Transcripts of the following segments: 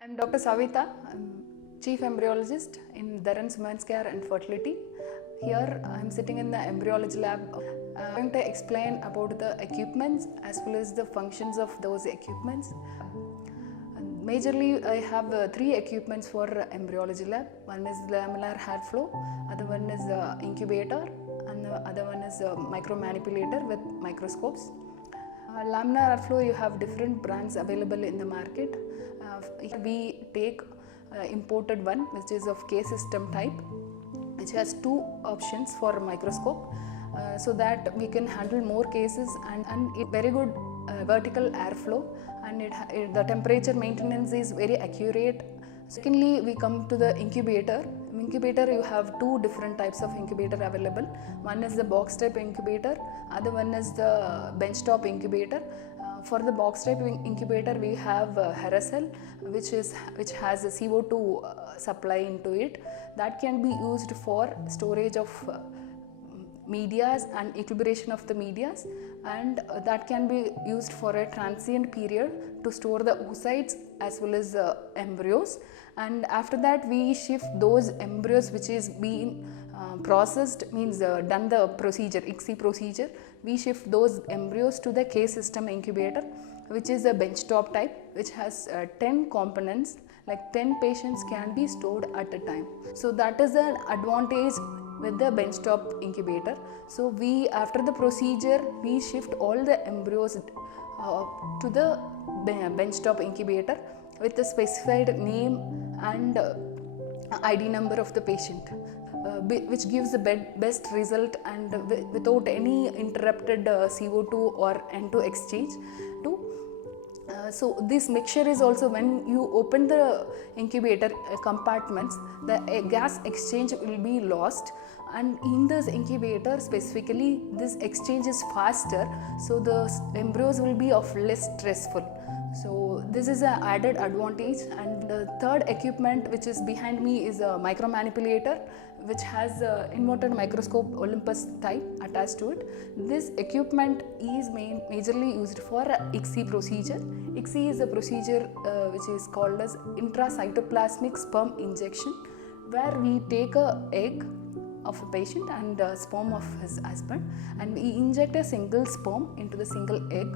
I'm Dr. Savita. I'm Chief Embryologist in Dharan Women's Care and Fertility. Here I'm sitting in the embryology lab. I'm going to explain about the equipments as well as the functions of those equipments. Majorly, I have three equipments for embryology lab. One is laminar hair flow, other one is the incubator, and the other one is a micromanipulator with microscopes. Laminar airflow, you have different brands available in the market. We take imported one, which is of K system type, which has two options for a microscope, so that we can handle more cases and very good vertical airflow, and the temperature maintenance is very accurate. Secondly, we come to the incubator. In incubator, you have two different types of incubator available. One is the box type incubator, other one is the benchtop incubator. For the box type incubator, we have Heracell, which has a CO2 supply into it. That can be used for storage of medias and equilibration of the medias, and that can be used for a transient period to store the oocytes as well as embryos, and after that we shift those embryos which is being processed, means done the procedure, ICSI procedure. We shift those embryos to the K system incubator, which is a benchtop type, which has 10 components, like 10 patients can be stored at a time. So that is an advantage with the benchtop incubator. So after the procedure, we shift all the embryos to the benchtop incubator with a specified name and ID number of the patient, which gives the best result and without any interrupted CO2 or N2 exchange. So this mixture is also, when you open the incubator compartments, the gas exchange will be lost, and in this incubator specifically this exchange is faster, so the embryos will be of less stressful. So this is an added advantage. And the third equipment which is behind me is a micromanipulator, which has a inverted microscope Olympus type attached to it. This equipment is majorly used for ICSI procedure. ICSI is a procedure which is called as intracytoplasmic sperm injection, where we take an egg of a patient and sperm of his husband, and we inject a single sperm into the single egg,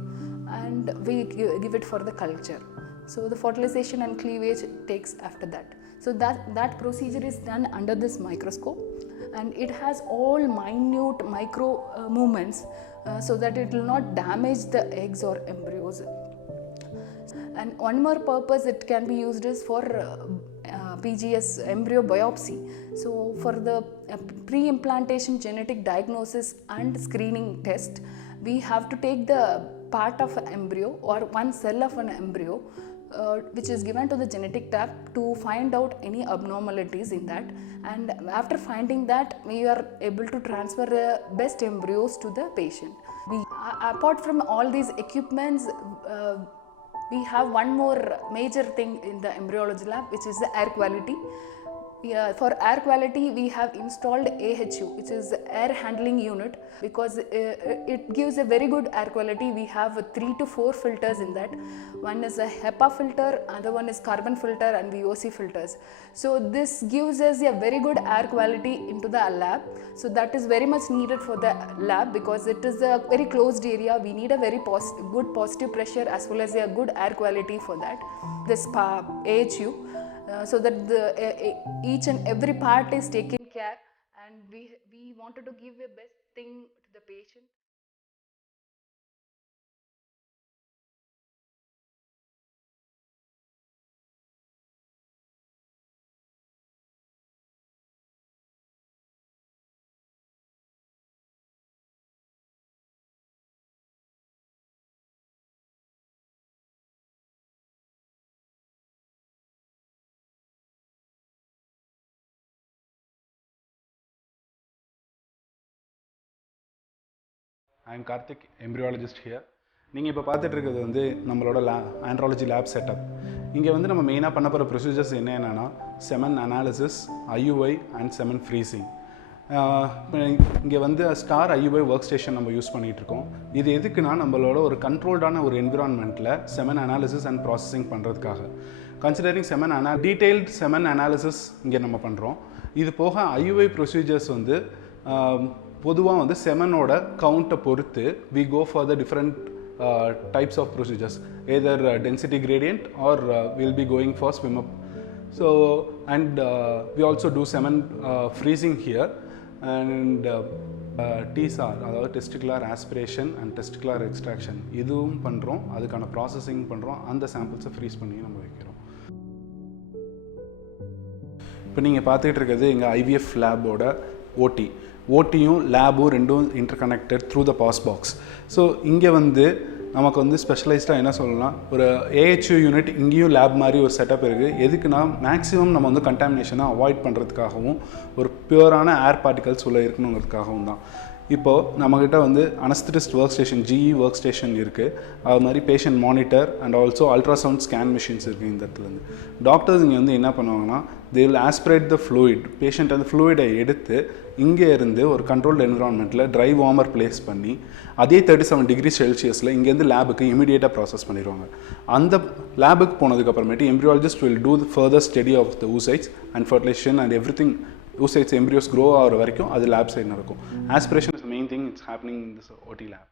and we give it for the culture. So the fertilization and cleavage takes after that. So that procedure is done under this microscope, and it has all minute micro movements so that it will not damage the eggs or embryos. And one more purpose it can be used is for PGS, embryo biopsy. So for the pre-implantation genetic diagnosis and screening test, we have to take the part of an embryo or one cell of an embryo, which is given to the genetic lab to find out any abnormalities in that, and after finding that, we are able to transfer the best embryos to the patient. Apart from all these equipments, we have one more major thing in the embryology lab, which is the air quality. For air quality, we have installed AHU, which is air handling unit, because it gives a very good air quality. We have 3 to 4 filters in that. One is a HEPA filter, other one is carbon filter, and VOC filters. So this gives us a very good air quality into the lab. So that is very much needed for the lab, because it is a very closed area. We need a very good positive pressure as well as a good air quality for that. This AHU. So that each and every part is taken care, and we wanted to give the best thing to the patient. I am Karthik, embryologist here. நீங்கள் இப்போ பார்த்துட்டு இருக்கிறது வந்து நம்மளோட andrology lab setup. இங்கே வந்து நம்ம மெயினாக பண்ண போகிற ப்ரொசீஜர்ஸ் என்னென்னா semen analysis, IUI and semen freezing. இங்கே வந்து ஸ்டார் IUI ஒர்க் ஸ்டேஷன் நம்ம யூஸ் பண்ணிகிட்ருக்கோம். இது எதுக்குன்னா நம்மளோட ஒரு கண்ட்ரோல்டான ஒரு என்விரான்மெண்ட்டில் செமன் அனாலிசிஸ் அண்ட் ப்ராசஸிங் பண்ணுறதுக்காக. கன்சிடரிங் டீடைல்டு செமன் அனாலிசிஸ் இங்கே நம்ம பண்ணுறோம். இது போக ஐயுஐ ப்ரொசீஜர்ஸ் வந்து பொதுவாக வந்து செமனோட கவுண்ட்டை பொறுத்து we go for the different types of procedures, either density gradient or we'll be going for swim up. So and we also do semen freezing here and TSAR, அதாவது testicular aspiration and testicular extraction இதுவும் பண்ணுறோம். அதுக்கான ப்ராசஸிங் பண்ணுறோம். அந்த சாம்பிள்ஸை ஃப்ரீஸ் பண்ணி நம்ம வைக்கிறோம். இப்போ நீங்கள் பார்த்துக்கிட்டு இருக்கிறது எங்கள் IVF லேபோட ஓட்டியும் லேபும் ரெண்டும் interconnected through the pass box. So இங்கே வந்து நமக்கு வந்து ஸ்பெஷலைஸ்டாக என்ன சொல்லலாம், ஒரு AHU யூனிட் இங்கேயும் லேப் மாதிரி ஒரு செட்டப் இருக்குது. எதுக்குன்னா மேக்ஸிமம் நம்ம வந்து கண்டாமினேஷனை அவாய்ட் பண்ணுறதுக்காகவும் ஒரு பியூரான ஏர் பார்ட்டிகல்ஸ் உள்ள இருக்கணுங்கிறதுக்காகவும் தான். இப்போது நம்மக்கிட்ட வந்து anaesthetist work station GE work station இருக்குது. அது மாதிரி patient monitor and also ultrasound scan machines இருக்குது. இந்த இடத்துலேருந்து டாக்டர்ஸ் இங்கே வந்து என்ன பண்ணுவாங்கன்னா, they will aspirate the fluid. Patient அந்த ஃப்ளூயிடை எடுத்து இங்கே இருந்து ஒரு கண்ட்ரோல்டு என்விரான்மெண்ட்டில் ட்ரை வார்மர் பிளேஸ் பண்ணி அதே 37 டிகிரி செல்சியஸில் இங்கேருந்து லேபுக்கு இமீடியேட்டாக ப்ராசஸ் பண்ணிடுவாங்க. அந்த லேபுக்கு போனதுக்கப்புறமேட்டு embryologist will do the further study of the oocytes and fertilization and everything. oocytes embryos grow ஆகிற வரைக்கும் அது லேப் சைடு நடக்கும். Aspiration is main thing, it's happening in this OT lab.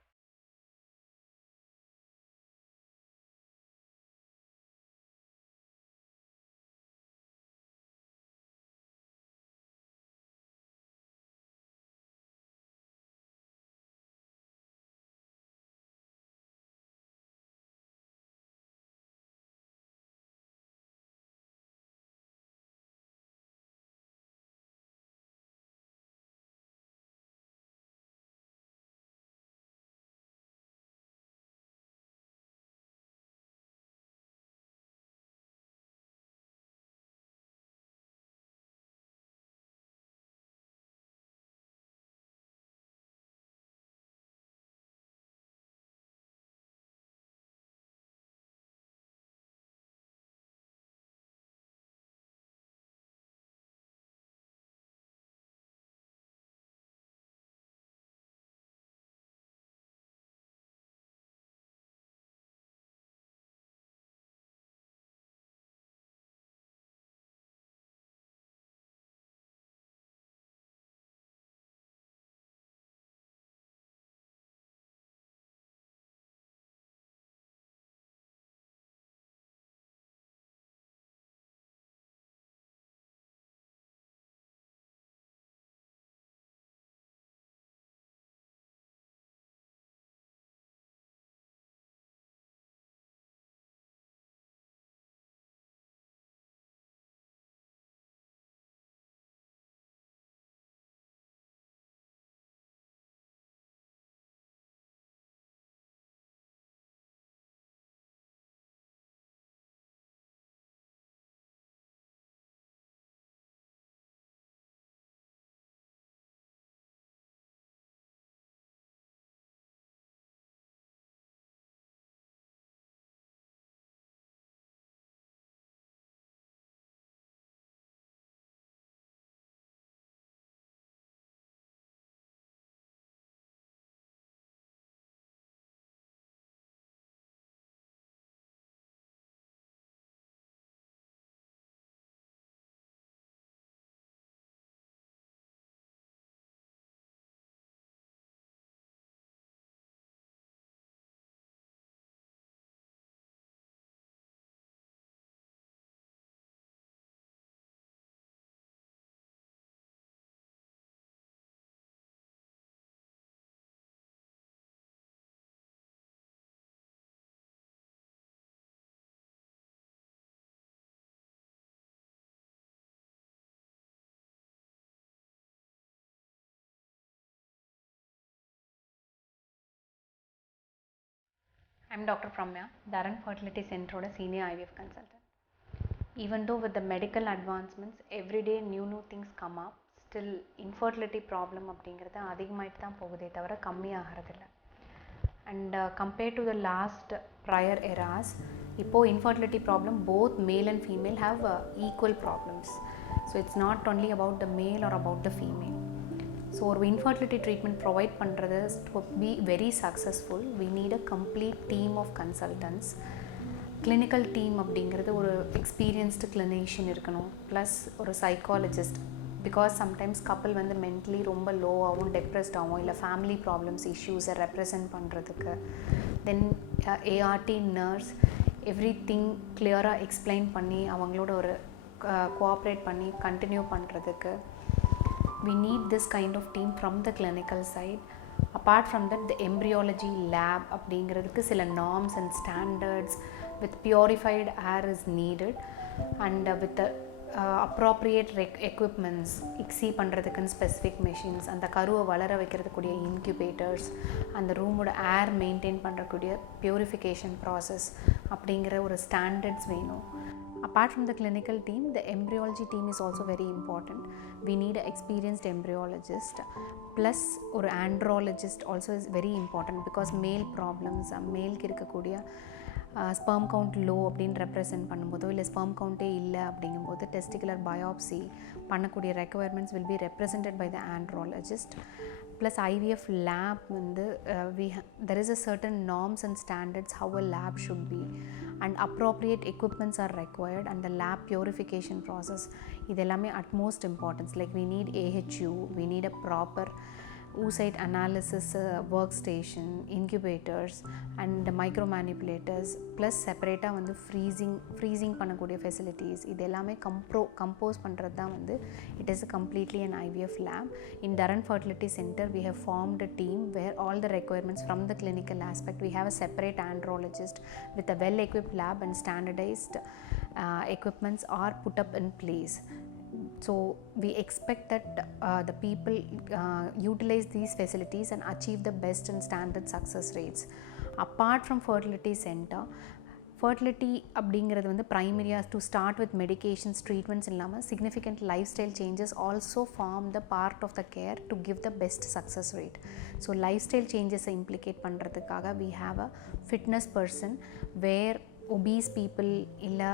I'm Dr. Pramya, Dharan Fertility Centroda Senior IVF Consultant. Even though with the medical advancements, every day new things come up, still infertility problem அப்படிங்கிறது அதிகமாயிட்டு தான் போகுதே தவிர கம்மியாகிறதில்ல. And compared to the last prior eras, இப்போ infertility problem both male and female have equal problems. So it's not only about the male or about the female. So ஒரு infertility treatment provide பண்ணுறது to be very successful, we need a complete team of consultants clinical team அப்படிங்கிறது ஒரு experienced clinician இருக்கணும், ப்ளஸ் ஒரு psychologist. Because sometimes கப்பல் வந்து மென்டலி ரொம்ப லோவாகவும் டெப்ரெஸ்டாகவும் இல்லை ஃபேமிலி ப்ராப்ளம்ஸ் இஷ்யூஸை ரெப்ரசன்ட் பண்ணுறதுக்கு. தென் ஏஆர்டி நர்ஸ் எவ்ரி திங் கிளியராக எக்ஸ்பிளைன் பண்ணி அவங்களோட ஒரு கோஆப்ரேட் பண்ணி கண்டினியூ பண்ணுறதுக்கு. We need this kind of team from the clinical side. Apart from that, the embryology lab அப்படிங்கிறதுக்கு சில norms and standards with purified air is needed, and with the appropriate equipments, ICSI பண்ணுறதுக்குன்னு specific machines, அந்த கருவை வளர வைக்கிறதுக்கூடிய incubators, அந்த ரூமோட air maintain பண்ணுறக்கூடிய பியூரிஃபிகேஷன் ப்ராசஸ் அப்படிங்கிற ஒரு ஸ்டாண்டர்ட்ஸ் வேணும். Apart from the clinical team, the embryology team is also very important. We need an experienced embryologist, plus or andrologist also is very important, because male problems, male க்கு இருக்கக்கூடிய sperm count low அப்படின்னு represent பண்ணும்போதோ இல்லை sperm கவுண்டே இல்லை அப்படிங்கும்போது testicular biopsy பண்ணக்கூடிய requirements will be represented by the andrologist. Plus IVF lab வந்து there is a certain norms and standards how a lab should be, and appropriate equipments are required, and the lab purification process இது எல்லாமே utmost importance. Like we need AHU, we need a proper oocyte analysis workstation, incubators and micro manipulators, plus செப்பரேட்டாக வந்து ஃப்ரீசிங் பண்ணக்கூடிய ஃபெசிலிட்டிஸ். இது எல்லாமே கம்போஸ் பண்ணுறது தான் வந்து it is completely an IVF lab. In Dharan Fertility Center we have formed a team where all the requirements from the clinical aspect, we have a separate andrologist with a well equipped lab, and standardized equipments are put up in place. So we expect that the people utilize these facilities and achieve the best and standard success rates. Apart from fertility center, fertility அப்படிங்கிறது வந்து ப்ரைமரியாக to start with medications treatments இல்லாமல் significant lifestyle changes also form the part of the care to give the best success rate. So lifestyle சேஞ்சஸை implicate பண்ணுறதுக்காக we have a fitness person where obese people illa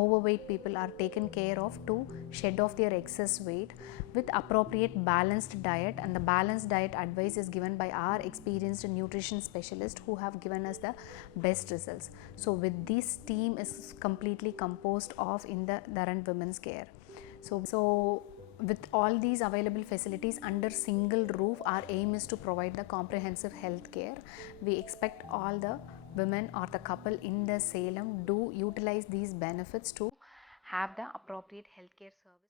overweight people are taken care of to shed off their excess weight with appropriate balanced diet, and the balanced diet advice is given by our experienced nutrition specialists who have given us the best results. So with this team is completely composed of in the Dharan Women's Care. So with all these available facilities under single roof, our aim is to provide the comprehensive health care. We expect all the women or the couple in the Salem do utilize these benefits to have the appropriate healthcare service.